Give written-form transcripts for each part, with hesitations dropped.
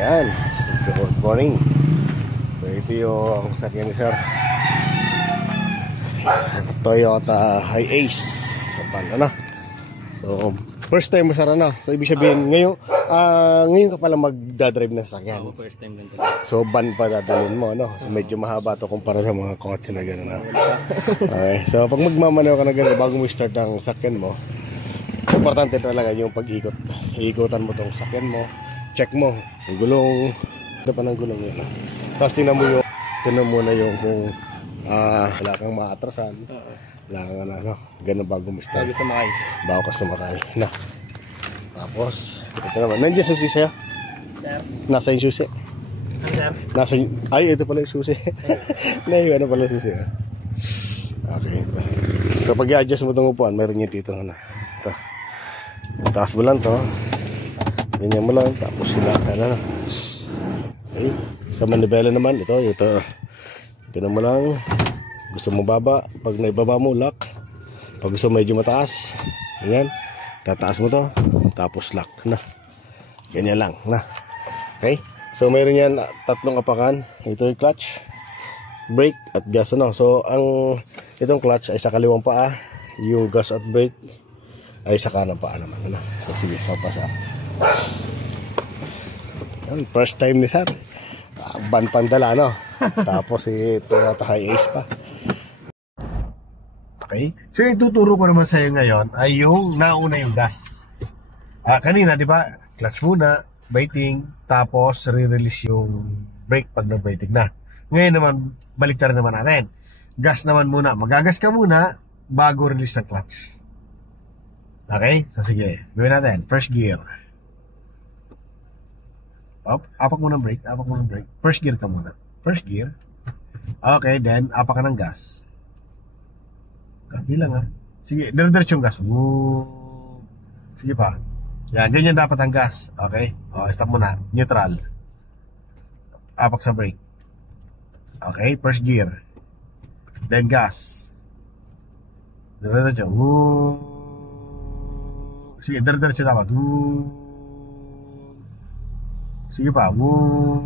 Ayan, good morning. So ito yung sakyan ni Sir, Toyota Hiace. So first time mo, Sir, so ibig sabihin ngayon ka pala magdadrive na sakyan. First time ganito. So van pa dadalhin mo, so medyo mahaba to kumpara sa mga kotse na gano'n. Okay, so pag magmamaneho ka na gano'n bago mo start ang sakyan mo, importante talaga yung pag-ikot. Iikutan mo tong sakyan mo, check mo ang gulong, ito pa ng gulong yan. Tapos tingnan mo na yung kung wala kang maatrasan, wala kang ganun bago mo start. Bago ka sumakay na. Tapos ito naman, nandiyan susi sa'yo? Nasa yung susi? Ito pala yung susi. Naiwan na pala yung susi. Okay, ito. So pag i-adjust mo itong upuan, mayroon nyo dito na ito. Taas mo lang to, ganyan mo lang, tapos sila okay. Sa manibela naman, ito ganun mo lang. Gusto mo baba, pag naibaba mo, lock. Pag gusto medyo mataas, ganyan, tataas mo to, tapos lock na. Ganyan lang na. Okay, so mayroon yan tatlong apakan. Ito yung clutch, brake at gas. So itong clutch ay sa kaliwang paa, yung gas at brake ay sa kanang paa naman. So sige, so pa siya. First time ni Sir, van pandala, tapos Toyota Hiace pa. Okay, so ituturo ko naman sa'yo ngayon ay yung nauna yung gas. Kanina di ba, clutch muna, biting, tapos re-release yung brake pag nag-biting na. Ngayon naman, baliktad naman natin. Gas naman muna, magagas ka muna bago release ng clutch. Okay, so sige, gawin natin. First gear. Apak mo ng brake, First gear ka muna. First gear. Okay, then apak ka ng gas. Kapi lang Sige, dire-diretso yung gas. Woo. Sige pa. Yan, ganyan dapat ang gas. Okay, stop muna. Neutral. Apak sa brake. Okay, first gear. Then gas. Dire-diretso. Woo. Sige, dire-diretso dapat. Woo. Sige pa. Woo.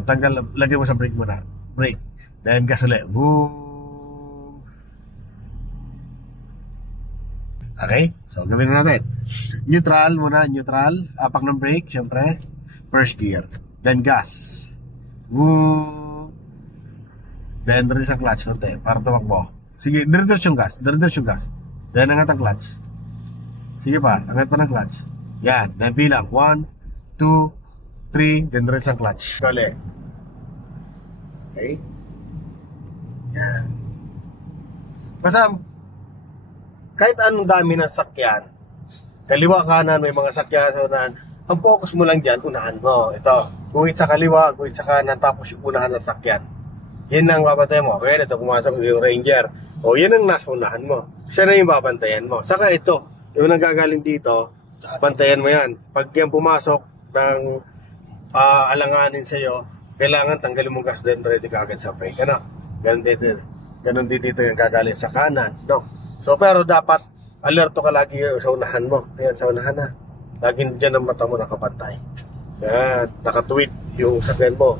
Tanggal, lagay mo sa brake muna. Brake. Then gas ulit. Woo. Okay? So, gawin natin. Neutral muna. Neutral. Apak ng brake, syempre. First gear. Then gas. Woo. Then release ang clutch. Konti. Para tumakbo. Sige, dire-diretso yung gas. Dire-diretso yung gas. Then angat ang clutch. Sige pa, angat pa ng clutch. Yan, then bilang 1, 2, 3. Then diretso ang clutch. Kali. Okay. Yan. Basta kahit anong dami ng sakyan, kaliwa kanan may mga sakyan sa unahan, ang focus mo lang dyan, unahan mo. Ito, guhit sa kaliwa, guhit sa kanan, tapos yung unahan ng sakyan. Yan ang babantay mo. Okay, ito pumasok yung Ranger. O, yan ang nasa unahan mo. Siya na yung babantayan mo. Saka ito, yung nagagaling dito, bantayan mo yan. Pag yan pumasok ng alanganin sa'yo, kailangan tanggalin mong gas, then ready ka agad sa brake. Ganun din dito yung gagaling sa kanan, So, pero dapat alerto ka lagi sa unahan mo. Ayan, sa unahan na. Laging dyan ang mata mo nakapantay. Yan, nakatuwid yung sakyan mo.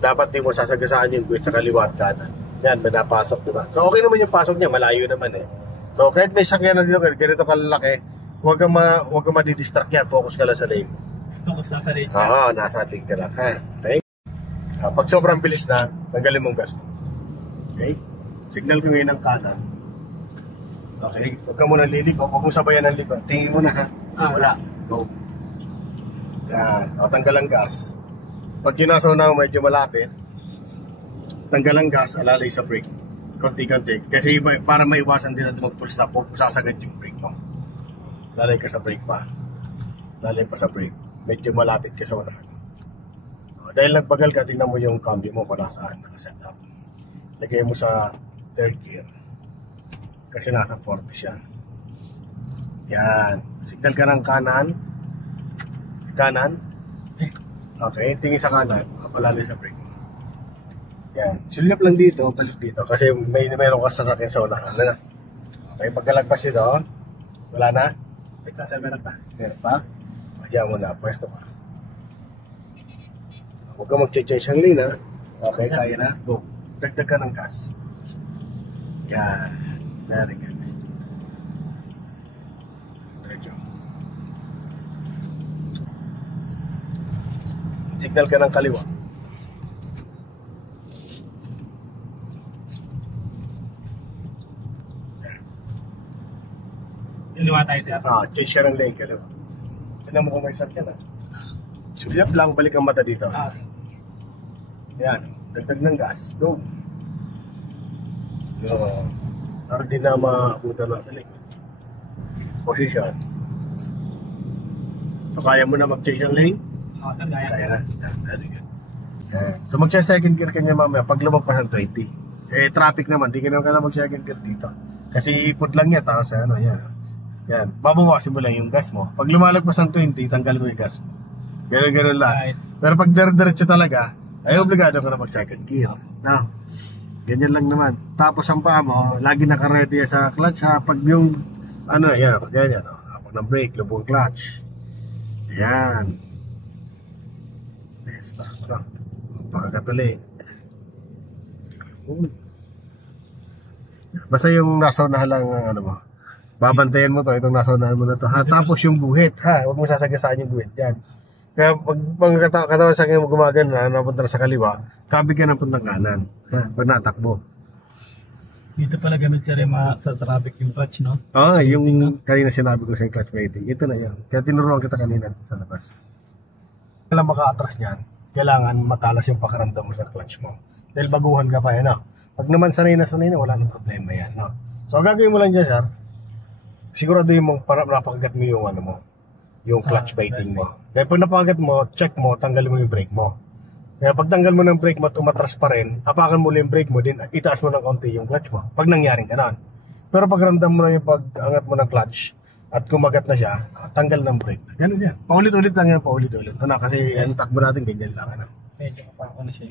Dapat di mo sasagasaan yung guhit sa kaliwa at kanan. Yan, may napasok, diba? So, okay naman yung pasok niya, malayo naman So, kahit may sakyan na dito, ganito kalalaki, huwag kang madidistract yan. Focus ka lang sa lane mo. Focus lang sa lane. Oo, nasa lane ka lang. Okay? Pag sobrang bilis na, tanggalin mong gas mo. Okay? Signal ko ngayon ng kanan. Okay? Huwag ka muna liliko. Huwag mong sabayan ng likod. Tingin mo na, wala. Go. Yan. Tanggal ang gas. Pag yun nasa una medyo malapit, tanggal ang gas, alalay sa brake. Konti-konti. Kasi para maiwasan din natin magpulsa, sasagad yung brake mo. Lalay ka sa brake pa. Lalay pa sa brake. Medyo malapit ka sa unahan. Dahil nagbagal ka, tingnan mo yung cambio mo kung nasaan nakaset up. Lagay mo sa third gear. Kasi nasa 40 siya. Yan. Signal ka ng kanan. Kanan. Okay, tingin sa kanan. Palalay sa brake mo. Yan. Sulyap lang dito, balik dito. Kasi mayroon ka sasakyan sa unahan. Okay, pagkalagpas dito, wala na. Meron pa. Meron pa? Diyan mo na, pwesto ka. Huwag ka mag-change ang lane, ha? Okay, kaya na. Go. Dagdag ka ng gas. Yan. Very good. Medyo. Signal ka ng kaliwa. Kaliwa tayo, sir. Change ka ng lane, kaliwa. Tignan mo kung may sakyan, ha? Sulyap lang, balik ang mata dito. Yan, dagdag ng gas. Go. Para di na maabutan na sa likod. Position. So, kaya mo na mag-change ang lane? Sir, gaya. Kaya na. Very good. So, mag-second gear ka niya mamaya pag lumagpas ng 20. Traffic naman, di ka naman ka na mag-second gear dito. Kasi ipod lang yan, tapos yan. Yan, babawasin mo lang yung gas mo. Pag lumalagpas ng 20, tanggal mo yung gas mo. Ganun lang. Right. Pero pag diretso talaga, ay obligado ka na mag-second gear. Now, ganyan lang naman. Tapos ang paa mo, lagi naka-ready sa clutch ha. Pag yung, yan, ganyan. Pag na-brake, lubong clutch. Yan. Stop. Pagkakatuloy. Basta yung nasa unahan lang, mo. Babantayan mo to, itong nasa unahan mo na to. Ha? Tapos yung guhit, ha? Huwag mo sasagasaan yung guhit. Yan. Kaya pag katawan sa akin gumagano na, napunta na sa kaliwa, kabig ka ng puntang kanan. Ha? Pag natakbo. Dito pala gamit, sir, yung sa traffic yung clutch, no? Yung kanina sinabi ko sa clutch rating. Ito na yan. Kaya tinuruan kita kanina sa labas. Kailangan maka-atras niyan, kailangan matalas yung pakiramdam mo sa clutch mo. Dahil baguhan ka pa yan, no? Pag naman sanay na, wala nang problema yan, no? So, ang gagawin mo lang dyan, sir, siguraduhin mong napakagat mo yung yung clutch biting mo. Kaya pag napakagat mo, check mo, tanggalin mo yung brake mo. Kaya pag tanggal mo ng brake mo at umatras pa rin, apakan mo lang yung brake mo, din itaas mo ng konti yung clutch mo. Pag nangyaring ganon. Pero pag ramdam mo na yung pag-angat mo ng clutch at kumagat na siya, tanggal ng brake. Ganun yan. Paulit-ulit lang yan, paulit-ulit. Kasi ang takbo natin, ganyan lang. Medyo kapako na siya.